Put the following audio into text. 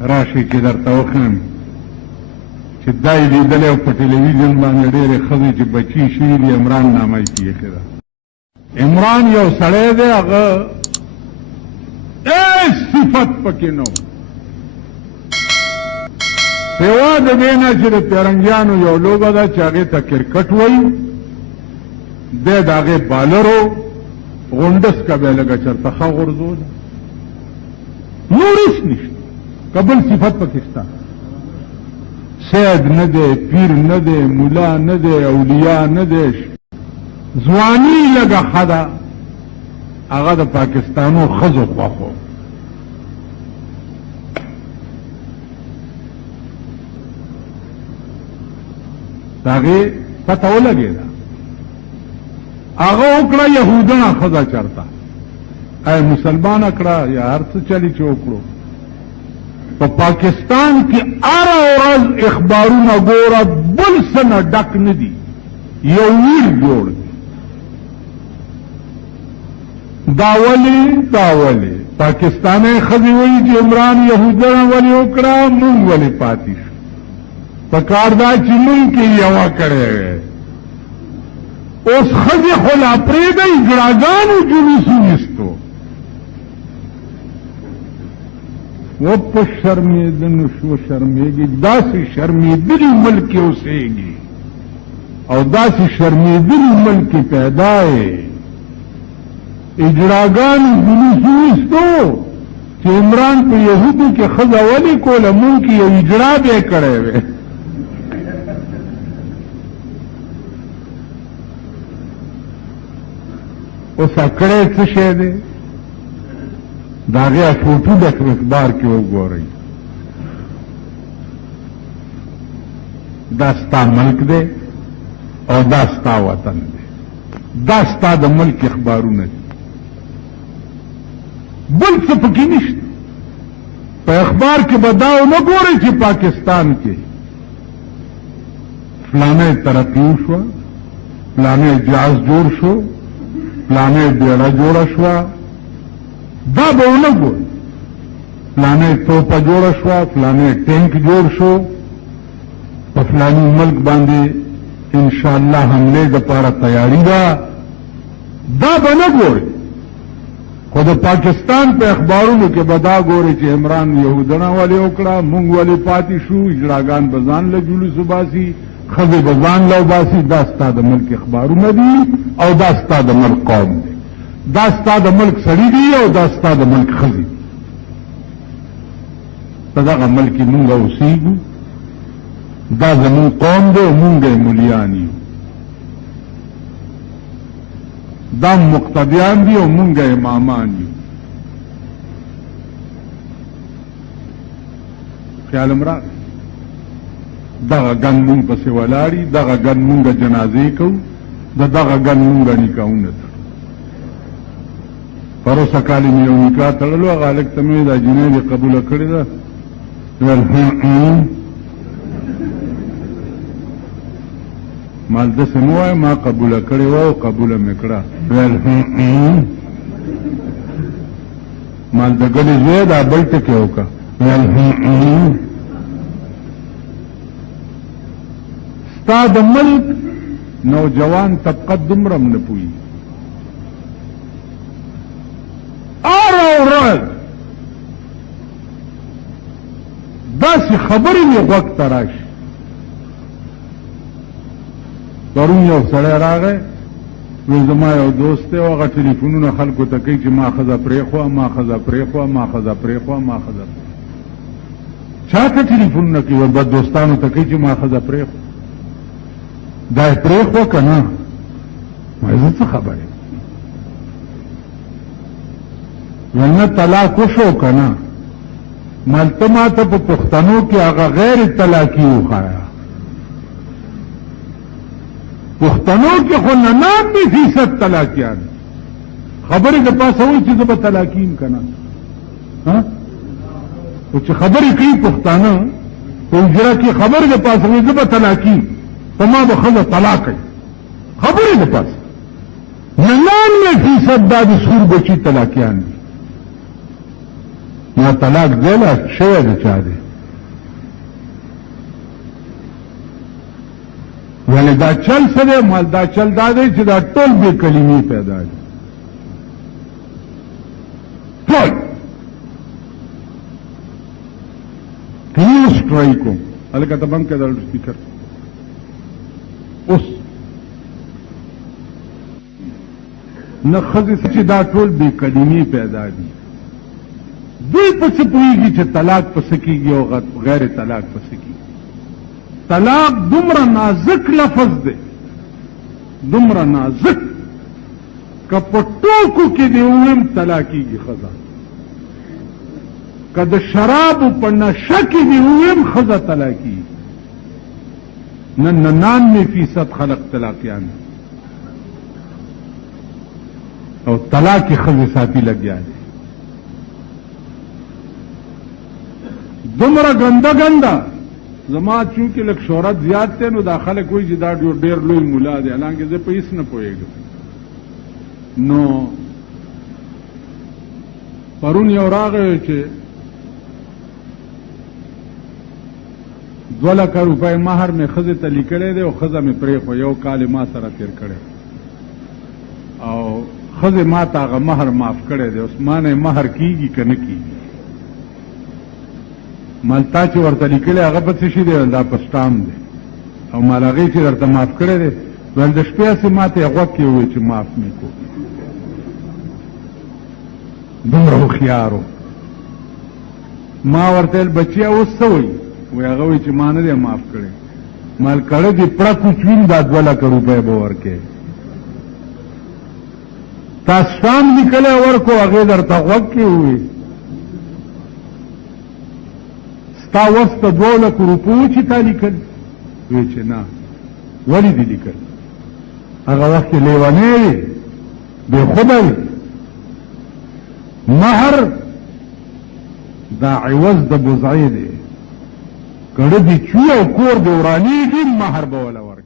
راشي چې درته وښیم چې دا یې لیدلی او په ټلویزیون باندې ډېرې ښځې چې بچي شوي دي عمران نامه یې کېښې ده. عمران یو سړی دی، هغه هیڅ صفت پکې نه و سوا د دې نه چې د پیرنګیانو یو لوبه ده چې هغې ته کرکټ وایي، دی د هغې بالر و، غونډس که به یې لږه چېرته ښه غورځول، نور هېڅ نشته، که بل صفت پکې شته. سید نه دی، پیر نه دی، ملا نه دی، اولیاء نه دی، ځواني لږه ښه ده، هغه د پاکستانو ښځو خوښ و. د هغې پته ولګېده، هغه وکړه یهودانه ښځه چېرته ای مسلمانه کړه یا هر څه چلي چې وکړو. په پاکستان کې هره ورځ اخبارونه ګوره، بل څه نه ډک نه دي، یو ویر جوړ دی. دا ولې پاکستانی ښځې وایي چې عمران یهودانه ولې وکړه، مونږ ولې پاتې شو. په کار دا چې مونږ کې یوه کړی وی. اوس ښځې خو لا پرېږدئ، ګړاګانو جلوس ویستو و په شرمېدنو شو شرمېږي. داسې شرمېدلي ملک کې اوسېږي او داسې شرمېدلي ملک کې پیدا یې. اجراګانو جلوس ویستو چې عمران په یهودو کې ښځه ولې کوله، مونږ کې یو اجرا به یې کړی وی. اوس اکړی څه شی دی؟ د هغې فوټو د اخبار کې وګورئ. دا ستا ملک دی او دا ستا وطن دی، دا ستا د ملک اخبارونه دي، بل څه پکې نشته. په اخبار کې به دا ونه ګورئ چې پاکستان کې فلانه ترقي وشوه، فلانه جهاز جوړ شو، فلانه بیړه جوړه شوه، دا به ونه ګورئ. فلانه توپه جوړه شوه، فلانه ټینک جوړ شو، په فلاني ملک باندې انشاءالله حملې دپاره تیاری ده، دا به نه ګورئ. خو د پاکستان په اخبارونو کې به دا ګورئ چې عمران یهودنه ولې وکړه، مونږ ولې پاتې شو، اجراګان به ځان له جلوس وباسي، ښځې به ځان له وباسي. دا ستا د ملک اخبارونه دي او دا ستا د ملک قوم دی، دا ستا د ملک سړي دي او دا ستا د ملک ښځې. په دغه ملک کې مونږ اوسېږو، دا زمونږ قوم دی او مونږ یې ملیان یو، دا مقتدیان دي او مونږ یې امامان یو. خیال م راغی؟ دغه ګن مونږ پسې ولاړي، دغه ګن مونږ جنازې کوو، دغه ګن مونږ نکاحونه تړو. پروسه کال مې یو نکاح تړلو، هغه هلک ته مې دا جنۍ دې قبوله کړې ده، ویل مال داسې مه وایه، ما قبوله کړې وه او قبوله مې کړه. ویل مال د ګلې زوی دا بل ټکې وکړه. ویل ستا د ملک نوجوان طبقه دومره هم نه پوهېږي. هره ورځ داسې خبرې مې غوږ ته راشي. پرون یو سړی راغی، وی زما یو دوست دی، هغه ټلیفونونه خلکو ته کوي چې ما ښځه پرېښوه، ما ښځه پرېښوه، ما ښځه پرېښوه، ما ښځه چا ته ټلیفونونه کوي؟ بد دوستانو ته کوي چې ما ښځه پرېښوه. دا یې پرېښوه که نه؟ وایي زه څه خبرې ویل نه طلاق وشو که نه؟ مال ته ما ته په پښتنو کې هغه غیر طلاقي وښایه. پښتنو کې خو 99% طلاقیان خبرې د پاسه وایي چې زه به طلاقي یم که نه. خو چې خبرې کوي پښتانه په اجرا کې خبرې د پاسه وایي زه به طلاقي یم، په ما به ښځه طلاق کوي. خبرې د پاسه 99% دا د سور بچي طلاقیان دي. ما طلاق دیلا شوی د چا دی یعنی دا چل سره مال دا چل دا دی چې دا ټول بې کلمې پیدا دي ټول نیوز ټرای کوم هلکه ته بند کړه دا سپیکر اوس نه ښځې چې دا ټول بې کلمې پیدا دي دوی پسې پوهېږي چې طلاق پسې کېږي او غیر طلاق پسې کېږي طلاق دومره نازک لفظ دی دومره نازک که په ټوکو کې دې وویم طلاقېږي ښځه که د شرابو په نشه کې دې وویم ښځه طلاقېږي نن 99% خلق طلاقیان او طلاق کې ښځې ساتي لګیا دي دومره ګنده ګنده زما چونکې لږ شهرت زیات دی نو دا خلک وایي چې دا ډېر لوی ملا دی حالانکې زه په هېڅ نه پوهېږم نو پرون یو راغی چې 2 لکه روپۍ مهر مې ښځې ته لیکلی دی او ښځه مې پرېښو یو کال ما سره تېر کړی او ښځې ما ته هغه مهر معاف کړی دی اوس ما نه مهر کېږي که نه کېږي مال تا چې ورته لیکلی هغه په څه شي دی دا په سټام دی او مال هغې چې درته معاف کړی دی ویل د شپې هسې ما ته یې غوږ کې ووایي چې معاف مې کو دومره هوښیار و ما ورته ویل بچیا اوس څه وایي وایي هغه وایي چې ما نه دی معاف کړی مال کړه دې پړه کوچوین دا 2 لکه روپۍ به ورکړې تا سټام لیکلی ورکو هغې درته غوږ کې ووایي ستا وس ته 2 لکو روپو چې تا لیکل وی چې نه ولې دې لیکل هغه وخت کې لیونی وي بې خوده وي مهر دا عوض د بزعې دی کړه دې چوي او کور دې ورانېږي مهر به وله ورکړي